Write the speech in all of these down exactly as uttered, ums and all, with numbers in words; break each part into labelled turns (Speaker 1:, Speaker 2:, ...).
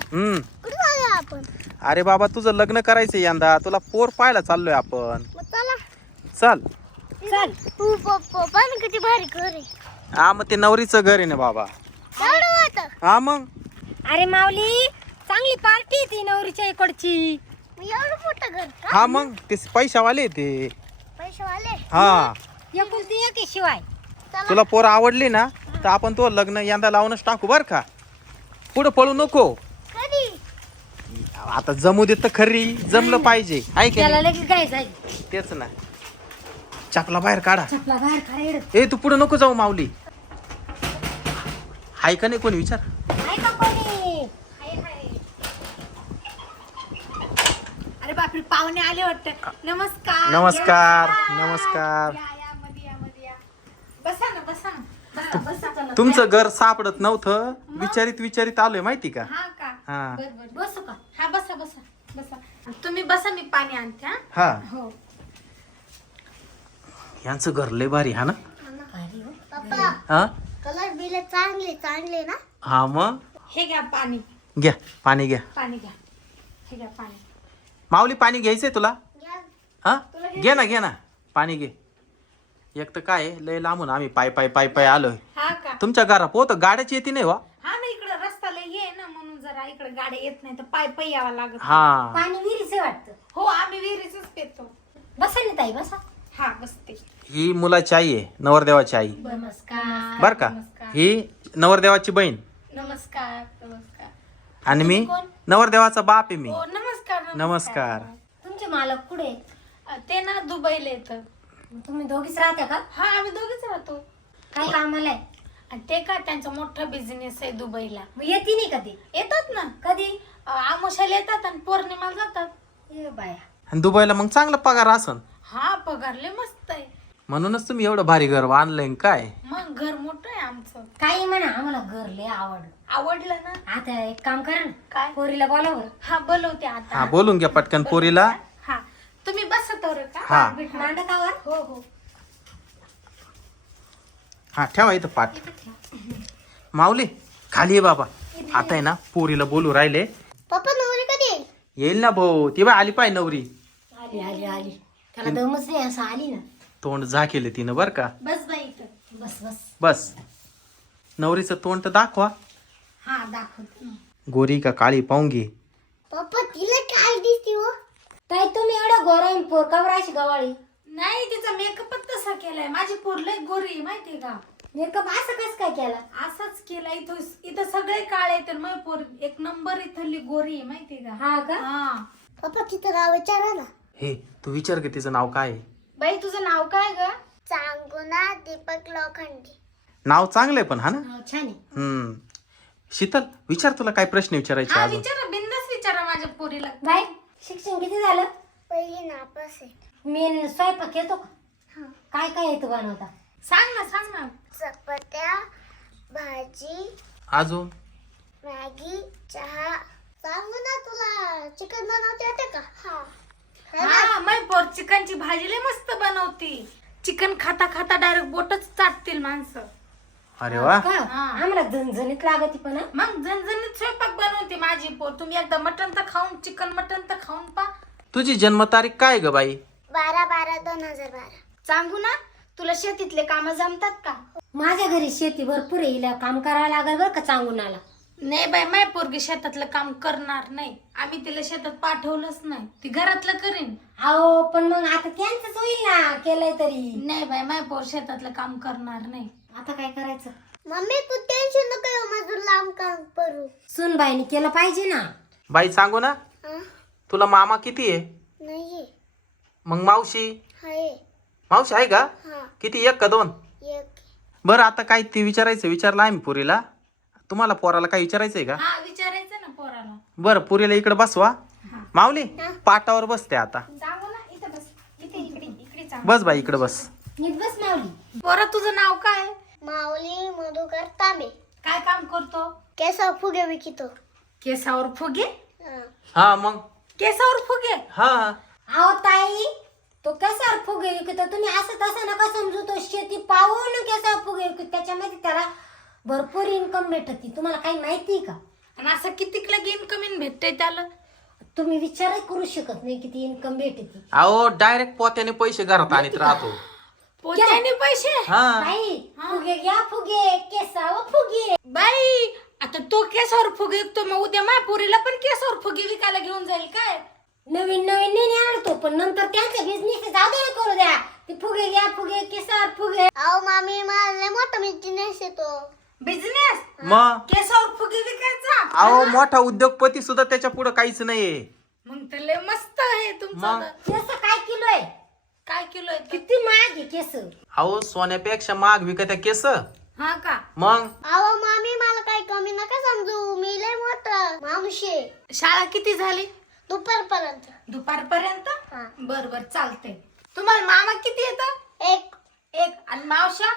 Speaker 1: हम्म
Speaker 2: कुठे जाऊया आपण?
Speaker 1: अरे बाबा तुझं लग्न करायचंय यंदा, तुला पोर पाहायला चाललोय आपण.
Speaker 2: मग चला.
Speaker 1: चल.
Speaker 2: चल. तू पप्पा किती भारी घर आहे.
Speaker 1: हा मग ते नवरीचं घर आहे ना बाबा.
Speaker 2: एवढं होतं?
Speaker 1: हा मग
Speaker 3: अरे माऊली चांगली पार्टी आहे ती नवरीच्या इकडची.
Speaker 2: मग एवढं मोठं घर का?
Speaker 1: हा मग ते पैशावाले ते.
Speaker 2: पैसे वाले.
Speaker 1: हा
Speaker 3: एकुलती एक आहे शिवाय.
Speaker 2: चला.
Speaker 1: तुला पोर आवडली ना तर आपण तो लग्न यंदा लावूनच टाकू बर का. पुढे पळू नको.
Speaker 2: कधी?
Speaker 1: आता जमू देत तर खरी, जमलं पाहिजे आहे की
Speaker 3: त्याला
Speaker 1: नाही?
Speaker 3: लगेच काय जाईल.
Speaker 1: तेच ना. चपला बाहेर काढा.
Speaker 3: चपला बाहेर काढ.
Speaker 1: ए तू पुढे नको जाऊ माऊली. हाय का नाही कोणी विचार.
Speaker 3: आहे का कोणी?
Speaker 4: अरे बापरे पाहुणे आले वाटतं. नमस्कार.
Speaker 1: नमस्कार
Speaker 4: या, या.
Speaker 1: नमस्कार.
Speaker 4: या या मध्ये या मध्ये या. बसा ना बसा ना बसा बसा चला.
Speaker 1: तुमचं घर सापडत नव्हतं, विचारित विचारित आलोय माहिती का.
Speaker 4: हा का
Speaker 1: हा
Speaker 4: बर बर बसू का? हा बसा बसा बसा. तुम्ही बसा मी पाणी आणते. हा
Speaker 1: हा
Speaker 4: हो.
Speaker 1: यांचं घर लय भारी हा ना.
Speaker 2: पप्पा
Speaker 1: हा
Speaker 2: कलर बिल चांगले चांगले ना.
Speaker 1: हा मग
Speaker 4: हे घ्या पाणी.
Speaker 1: घ्या पाणी घ्या.
Speaker 4: पाणी घ्या. हे घ्या पाणी.
Speaker 1: माऊली पाणी घ्यायचंय तुला.
Speaker 2: घ्या.
Speaker 1: हा घे ना घे ना पाणी घे. एक तर काय आहे, लय लांबून आम्ही पाय पाय पाय पाय आलोय.
Speaker 4: हा का
Speaker 1: तुमच्या घरा पोहत गाड्याची येते नाही वा.
Speaker 4: हा ना इकडं रस्त्याला ये ना म्हणून जरा इकडे गाड्या येत नाही तर पाय पाय यावं लागत.
Speaker 1: हा
Speaker 3: पाणी विहिरीचं वाटतं.
Speaker 4: हो आम्ही विहिरीच पेतो.
Speaker 3: बसा ना ताई बसा.
Speaker 4: हा बसते.
Speaker 1: ही मुलाची आई आहे, नवरदेवाची आई
Speaker 3: नमस्कार.
Speaker 1: बर का. ही नवरदेवाची बहीण
Speaker 4: नमस्कार नमस्कार.
Speaker 1: आणि मी
Speaker 4: कोण?
Speaker 1: नवरदेवाचा बाप आहे मी.
Speaker 4: हो नमस्कार
Speaker 1: नमस्कार.
Speaker 3: तुमचे मालक कुठे आहेत?
Speaker 4: अ, ते ना दुबईला येतं.
Speaker 3: तुम्ही दोघीच राहता का?
Speaker 4: हा आम्ही दोघीच राहतो.
Speaker 3: काय कामाला आहे?
Speaker 4: आणि ते का त्यांचा मोठा बिझनेस आहे दुबईला.
Speaker 3: मग येते नाही का ते?
Speaker 4: येतात ना.
Speaker 3: कधी?
Speaker 4: अ, आमुषाला येतात आणि पौर्णिमाला जातात.
Speaker 3: ए बाया.
Speaker 1: आणि दुबईला मग चांगला पगार असन,
Speaker 4: हा पगार लय मस्त आहे.
Speaker 1: म्हणूनच तुम्ही एवढं भारी घर बांधलंय काय.
Speaker 4: मग घर मोठं आहे आमचं.
Speaker 3: काही म्हणा आम्हाला घर लय आवड.
Speaker 4: आवडलं ना.
Speaker 3: आता एक काम करा ना.
Speaker 4: काय?
Speaker 3: पोरीला बोलावर.
Speaker 4: हा बोलवते
Speaker 1: हा
Speaker 4: आता.
Speaker 1: बोलून घ्या पटकन पोरीला.
Speaker 4: हा तुम्ही बसा तर का.
Speaker 1: हा.
Speaker 3: मांडतावर.
Speaker 4: हो हो.
Speaker 1: हा ठेवा इथं पाठ. माऊली खाली ये बाबा. आता आहे ना पोरीला बोलू राहिले.
Speaker 2: पप्पा नवरी कधी येईल?
Speaker 1: येईल ना भाऊ, ती बा आली पाय नवरी.
Speaker 3: आली आली आली. त्याला दमच नाही असं आली ना.
Speaker 1: तोंड झाकेले तिनं बर का.
Speaker 4: बस बाई इथं.
Speaker 3: बस बस.
Speaker 1: बस नवरीचं तोंड तर दाखवा.
Speaker 4: हा दाखवते ना.
Speaker 1: गोरी का काळी पाहून घे.
Speaker 2: पप्पा तिला काय दिसते हो?
Speaker 3: ताई तुम्ही एवढा गोरा पोरकावर अशी गवाळी.
Speaker 4: नाही तिचा मेकअपच तसा केलाय. माझी पोर लय गोरी आहे माहितीये का.
Speaker 3: मेकअप असं कसं काय केला?
Speaker 4: असाच केला. इथं इथं सगळे काळे तर मग पोर एक नंबर इथली गोरी आहे माहितीये का.
Speaker 3: हा का?
Speaker 4: हा.
Speaker 2: पप्पा तिथं नाव विचारा ना.
Speaker 1: हे तू विचार की तिचं नाव काय आहे.
Speaker 4: बाई तुझं नाव काय ग.
Speaker 2: चांगुना दीपक लोखंडे.
Speaker 1: नाव चांगलंय पण हा ना.
Speaker 3: हा, छान आहे.
Speaker 1: हम्म शीतल विचार, तुला काय प्रश्न विचारायचे
Speaker 4: हा
Speaker 1: अजून.
Speaker 4: विचारा बिंदास विचारा माझ्या पोरीला.
Speaker 3: बाई शिक्षण किती झालं?
Speaker 2: पहिली नापास आहे.
Speaker 3: मी स्वयंपाक येतो का?
Speaker 2: हा.
Speaker 3: काय काय येतो बनवता?
Speaker 4: सांग ना सांग ना.
Speaker 2: चपात्या, भाजी,
Speaker 1: अजून
Speaker 2: मॅगी, चहा. सांगू ना तुला चिकन बनवता येते का? हा.
Speaker 4: हा माझी पोर चिकनची भाजी लय मस्त बनवती. चिकन खाता खाता डायरेक्ट बोटच चाटतील माणसं.
Speaker 1: अरे वा.
Speaker 3: का?
Speaker 4: हा.
Speaker 3: आम्हाला झणझणीत लागती पण हा.
Speaker 4: मग झणझणीत स्वयंपाक बनवते माझी पोर. तुम्ही एकदा मटन तर खाऊन चिकन मटन तर खाऊन पा.
Speaker 1: तुझी जन्मतारीख काय ग बाई.
Speaker 2: बारा बारा दोन हजार बारा.
Speaker 4: सांगू ना तुला शेतीतले काम जमतात का.
Speaker 3: माझ्या घरी शेती भरपूर आहे. हिला काम करायला लागल बरं का चांगूनाला.
Speaker 4: नाही बाई माय पोरगी शेतातलं काम करणार नाही. आम्ही तिला शेतात पाठवलंच नाही. ती घरातलं करीन.
Speaker 3: अहो पण मग आता त्यांचंच होईल ना केलंय तरी.
Speaker 4: नाही बाई माय पोर शेतातलं काम करणार नाही.
Speaker 3: आता काय करायचं?
Speaker 2: मम्मी तू टेन्शन नको घेऊ, मजूर लांब काम करू.
Speaker 3: सुनबाईने केलं पाहिजे ना.
Speaker 1: बाई सांगू ना,
Speaker 2: हा?
Speaker 1: तुला मामा किती आहे.
Speaker 2: नाहीये.
Speaker 1: मग मावशी.
Speaker 2: हाय.
Speaker 1: मावशी आहे का.
Speaker 2: हा.
Speaker 1: किती, एक का दोन.
Speaker 2: एक.
Speaker 1: बरं आता काय ते विचारायचं विचारलं आहे मी पुरीला. तुम्हाला पोराला काय विचारायचंय का.
Speaker 4: हा विचारायचं ना पोराला.
Speaker 1: बरं पुरीला इकडे बसवा. माऊली पाटावर बसते आता.
Speaker 4: सांगू ना इथं बस. इथे इकडे इकडे सांग.
Speaker 1: बस बाई इकडे बस.
Speaker 3: नीट बस मावली.
Speaker 4: पोरा तुझं नाव काय.
Speaker 2: माऊली मधुकर तांबे.
Speaker 4: काय काम करतो.
Speaker 2: केसा फुगे विकितो.
Speaker 4: केसावर फुगे.
Speaker 2: हा.
Speaker 1: हा मग.
Speaker 4: केसावर फुगे.
Speaker 1: हा
Speaker 3: अहो ताई तो कसा फुगे विकतो तुम्ही असं तसं नका समजू. तो शेती पाहून कसा फुगे विकतो. त्याच्यामध्ये त्याला भरपूर इन्कम भेटते. तुम्हाला काही माहिती का.
Speaker 4: आणि असं कितीक लगे इन्कमिंग भेटतंय त्याला.
Speaker 3: तुम्ही विचारही करू शकत नाही किती इन्कम भेटते.
Speaker 1: अहो डायरेक्ट पोत्याने पैसे घरात आणत राहतो.
Speaker 4: पोत्याने पैसे.
Speaker 1: हा
Speaker 3: बाई फुगे घ्या फुगे केसाव फुगे.
Speaker 4: बाई आता तो केसावर फुगे विकतो, मग उद्या महापुरीला पण केसावर फुगे विकायला घेऊन जाईल काय.
Speaker 3: नवीन नवीन नाही आणतो पण नंतर त्यांचा बिझनेस जाऊ दे करू द्या. ते फुगे घ्या फुगे केसावर फुगे.
Speaker 2: अहो मामी मला लय मोठा बिझनेस येतो.
Speaker 4: बिझनेस
Speaker 1: मग
Speaker 4: केसावर फुगे विकायचा.
Speaker 1: अहो मोठा उद्योगपती सुद्धा त्याच्या पुढे काहीच नाहीये.
Speaker 4: मग तर लय मस्त आहे तुमचं.
Speaker 1: मग?
Speaker 4: तर.
Speaker 3: केस काय किलो आहे?
Speaker 4: काय किलो आहे ते?
Speaker 3: किती महाग आहे केस.
Speaker 1: अहो सोन्यापेक्षा महाग विकत्या केस.
Speaker 4: हा का.
Speaker 1: मग
Speaker 2: अहो मामी मला काही कमी नका समजू, मी लय मोठा माणूस आहे.
Speaker 4: शाळा किती झाली?
Speaker 2: दुपारपर्यंत.
Speaker 4: दुपारपर्यंत.
Speaker 2: हा.
Speaker 4: बर बर चालतंय. तुम्हाला मामा किती येतं?
Speaker 2: एक.
Speaker 4: एक. आणि मावशा?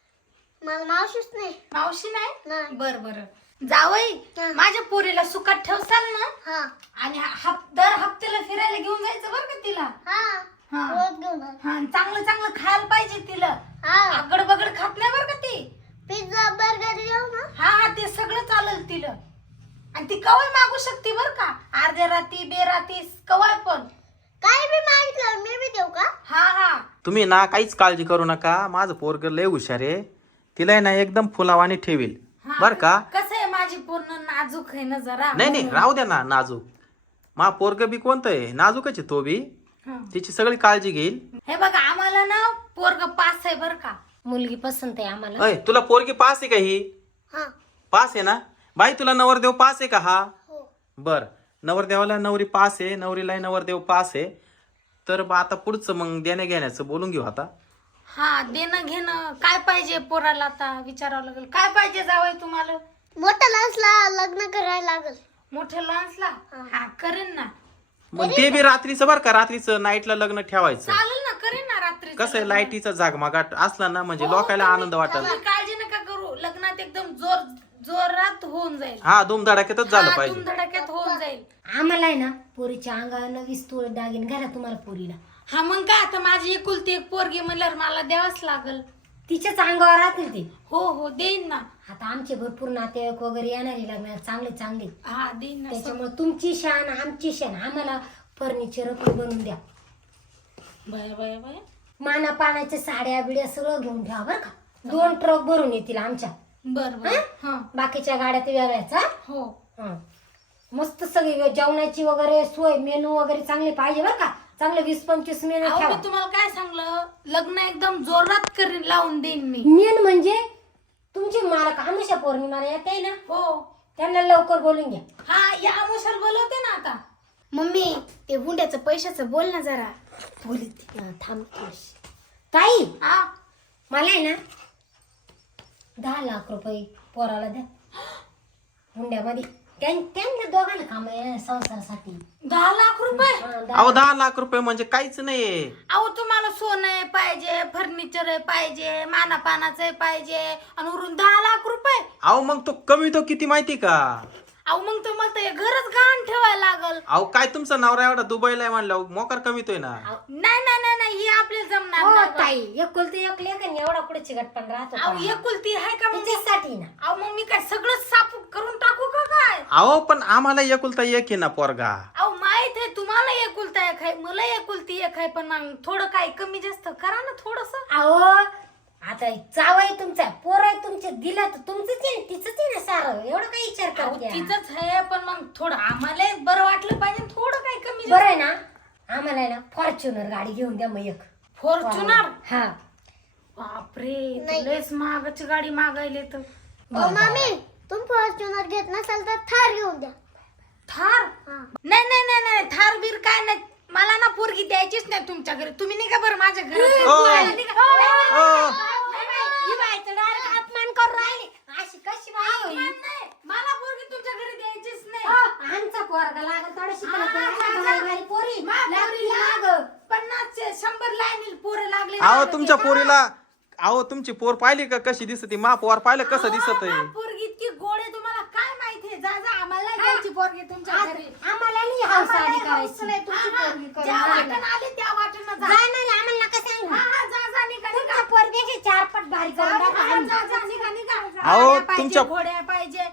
Speaker 2: मला मावशीच नाही.
Speaker 4: मावशी नाही.
Speaker 2: नाही.
Speaker 4: बर बर जावई
Speaker 2: हा.
Speaker 4: माझ्या पोरीला सुखात ठेवसाल ना.
Speaker 2: हा
Speaker 4: आणि हप दर हप्त्याला फिरायला घेऊन जायचं बरं का तिला.
Speaker 2: हा
Speaker 4: हा.
Speaker 2: रोज घेऊन जा.
Speaker 4: हा चांगलं चांगलं खायला पाहिजे तिला.
Speaker 2: हा
Speaker 4: आगड बगड खात नाही बरं का ती.
Speaker 2: पिझ्झा बर्गर देऊ ना.
Speaker 4: हा हा ते सगळं चालेल तिला. आणि ती कवाय मागू शकते बर का, अर्ध्या राती बेराती कवाय पण.
Speaker 2: काही बी मागितलं मी बी देऊ का.
Speaker 4: हा हा
Speaker 1: तुम्ही ना काहीच काळजी करू नका. माझं पोरग लय हुशार आहे. तिला ना एकदम फुलावानी ठेवील
Speaker 4: हा.
Speaker 1: बर का.
Speaker 4: कसं आहे माझी पूर्ण नाजूक आहे ना जरा.
Speaker 1: नाही नाही राहू द्या ना नाजूक. मा पोरग बी कोणतं आहे नाजूकच आहे तो बी.
Speaker 4: हा.
Speaker 1: तिची सगळी काळजी घेईल.
Speaker 4: हे बघा आम्हाला ना पोरग पास आहे बर का.
Speaker 3: मुलगी पसंत आहे आम्हाला.
Speaker 1: अय तुला पोरगी पास आहे का ही?
Speaker 2: हा
Speaker 1: पास आहे ना बाई. तुला नवरदेव पास आहे का हा?
Speaker 2: हो.
Speaker 1: बर नवरदेवाला नवरी पास आहे, नवरीला नवरदेव पास आहे. तर बा आता पुढचं मग देण्या घेण्याचं बोलून घेऊ आता.
Speaker 4: हा देणं घेणं काय पाहिजे पोराला आता विचारावं लागेल. काय पाहिजे जावंय तुम्हाला?
Speaker 2: मोठा लासला लग्न करायला लागल.
Speaker 4: मोठ्या लॉन्सला. हा करेन ना.
Speaker 1: मग ते बी रात्रीचं बरं का, रात्रीचं नाईटला लग्न ठेवायचं.
Speaker 4: चालेल ना करेन ना रात्री.
Speaker 1: कसं आहे लाईटीचा झगमगाट असला ना म्हणजे लोकांना आनंद वाटेल.
Speaker 4: तुम्ही काळजी नका करू, लग्नात एकदम जोर जोरात होऊन जाईल.
Speaker 1: हा धूमधडाक्यातच झालं
Speaker 4: हा,
Speaker 1: पाहिजे.
Speaker 4: धुमधडाक्यात होऊन जाईल.
Speaker 3: आम्हाला आहे ना पोरीच्या अंगाला वीस तोळे दागिने घाला तुम्हाला पोरीला.
Speaker 4: हा मग काय आता माझी एकुलती एक पोरगी म्हणल्यावर मला द्यावंच लागल.
Speaker 3: तिच्याच अंगावर राहतील ते.
Speaker 4: हो हो देईन ना.
Speaker 3: आता आमचे भरपूर नातेवाईक वगैरे येणारे लग्नात चांगले चांगले.
Speaker 4: हा देईन ना.
Speaker 3: त्याच्यामुळे तुमची शान आमची शान. आम्हाला फर्निचर पण बनवून द्या.
Speaker 4: बाया बाया बाया.
Speaker 3: माना पाण्याच्या साड्या बिड्या सगळं घेऊन ठेवा बरं का. दोन ट्रक भरून येतील आमच्या.
Speaker 4: बर बर. हा
Speaker 3: बाकीच्या गाड्या ते वेगळ्याच. हा?
Speaker 4: हो.
Speaker 3: हा. मस्त सगळी जेवणाची वगैरे सोय मेनू वगैरे चांगले पाहिजे बरं का. चांगले वीस पंचवीस मेनू
Speaker 4: अहो,
Speaker 3: ठेवा.
Speaker 4: मी तुम्हाला काय सांगलं, लग्न एकदम जोरात करीन लावून देईन मी.
Speaker 3: मेन म्हणजे तुमचे मालक आमुषा पौर्णिमाला येत आहे ना,
Speaker 4: हो.
Speaker 3: त्यांना लवकर बोलून घ्या.
Speaker 4: हा या आमुषाला बोलवते ना आता.
Speaker 2: मम्मी ते हुंड्याचं पैशाचं बोल ना जरा.
Speaker 3: बोलते हा, थांब थोडीशी. ताई
Speaker 4: हा
Speaker 3: मला आहे ना दहा लाख रुपये पोराला द्या हुंड्यामध्ये. त्यां- त्यांना दोघांना काम आहे संसारासाठी.
Speaker 4: दहा लाख रुपये.
Speaker 3: हा, दहा-
Speaker 1: अहो दहा लाख रुपये म्हणजे काहीच नाहीये.
Speaker 4: अहो तुम्हाला सोनं पाहिजे, फर्निचर पाहिजे, मानापानाचं पाहिजे आणि वरून दहा लाख रुपये.
Speaker 1: अहो मग तो कमी तो किती माहिती का?
Speaker 4: अहो मग तुम्हाला तर हे घरच गहाण ठेवायला लागल.
Speaker 1: अहो काय तुमचा नवरा एवढा दुबईला आहे म्हणलं मोकार कमीतोय ना.
Speaker 4: नाही नाही नाही नाही ही आपल्याला जमणार
Speaker 3: हो
Speaker 4: नाही बा.
Speaker 3: ताई एकुलती एक लेक आणि एवढा कुठे चिकटपण राहतो
Speaker 4: अहो
Speaker 3: का?
Speaker 4: एकुलती आहे का मग?
Speaker 3: तिच्यासाठी ना.
Speaker 4: अहो मग मी काय सगळं साफ करून टाकू का काय?
Speaker 1: अहो पण आम्हाला एकुलता एक आहे ना पोरगा.
Speaker 4: अहो माहित आहे तुम्हाला एकुलता एक आहे, मला एकुलती एक आहे, पण मग थोडं काय कमी जास्त करा ना थोडस.
Speaker 3: अहो आता जावई तुमचा पोर आहे तुमचे दिला तर तुमचंच आहे तिचंच आहे ना सारं. एवढं काही विचार करते.
Speaker 4: तिचंच आहे पण मग थोडं आम्हाला बरं वाटलं पाहिजे, थोडं काय कमी
Speaker 3: बरं आहे ना आम्हाला आहे ना फॉर्च्युनर गाडी घेऊन द्या मग एक.
Speaker 4: फॉर्च्युनर.
Speaker 3: हा
Speaker 4: बापरे लयच महागाची गाडी मागायले तर.
Speaker 2: ओ मामी तुम्ही फॉर्च्युनर घेत नसाल तर थार घेऊन द्या.
Speaker 4: थार. नाही नाही नाही नाही थार बीर काय नाही. मला ना पोरगी द्यायचीच नाही तुमच्या घरी. तुम्ही निघा बरं माझ्या घरी.
Speaker 1: ओ.
Speaker 4: निघा.
Speaker 1: ओ.
Speaker 3: ही बाईचं direct अपमान करून राहिली. अशी कशी बाई होईल?
Speaker 4: नाही, नाही. मला पोरगी तुमच्या घरी द्यायचीच नाही.
Speaker 3: हो, आमचा पोरगा लागल थोडं शिकला
Speaker 4: हा,
Speaker 3: तर
Speaker 4: हा,
Speaker 3: भारी भारी पोरी
Speaker 4: मा-
Speaker 3: लागली
Speaker 4: पोरीला
Speaker 3: मागं.
Speaker 4: पन्नासचे शंभर लाईनील पोरं लागले.
Speaker 1: अहो तुमच्या पोरीला अहो तुमची पोर पाहिली का कशी दिसते? मा पोर पाहिलं कसं दिसत
Speaker 4: अहो,
Speaker 1: आहे?
Speaker 4: मा पोरगी इतकी गोड आहे तुम्हाला काय माहितीये. जा जा आम्हाला द्यायची पोरगी तुमच्या
Speaker 3: आ-
Speaker 4: घरी.
Speaker 3: आम्हाला नाही हौस आली
Speaker 4: आम्हाला
Speaker 3: करायची.
Speaker 4: हौस नाही तुमची
Speaker 3: हा, हा.
Speaker 4: पोरगी करून
Speaker 3: ज्या
Speaker 4: द्यायला.
Speaker 3: वाटेनं
Speaker 4: आले त्या वाटेनं जा.
Speaker 3: जा नाही आम्हाला नका सांगू.
Speaker 4: हा, हा, जा, जा, निघा, निघा.
Speaker 3: तुमच्या पोरग्याची चार पट भारी करून
Speaker 4: जा,
Speaker 3: दाखवा
Speaker 4: जा,
Speaker 3: आम्ही.
Speaker 4: जा, जा, निघा, निघा.
Speaker 1: अहो,
Speaker 4: गाड्या पाहिजे,
Speaker 1: तुमच्या-
Speaker 4: घोड्या पाहिजे.
Speaker 1: तुमच्या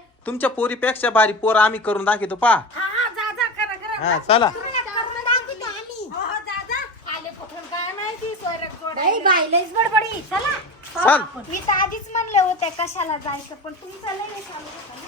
Speaker 1: तुमच्या पोरीपेक्षा भारी पोर आम्ही करून दाखवतो पा
Speaker 4: हा हा जा जा करा करा
Speaker 1: हा चला
Speaker 4: तुम्ही एक करून दाखवतो आम्ही. हो हो जा जा आले कुठून काय माहिती सोयरक
Speaker 3: नाही
Speaker 4: जोडायला.
Speaker 3: बाई लयच बडबडी चला
Speaker 1: चल
Speaker 2: मी तर आधीच म्हणले होते कशाला जायचं पण तुमचं लय चालू होतं ना.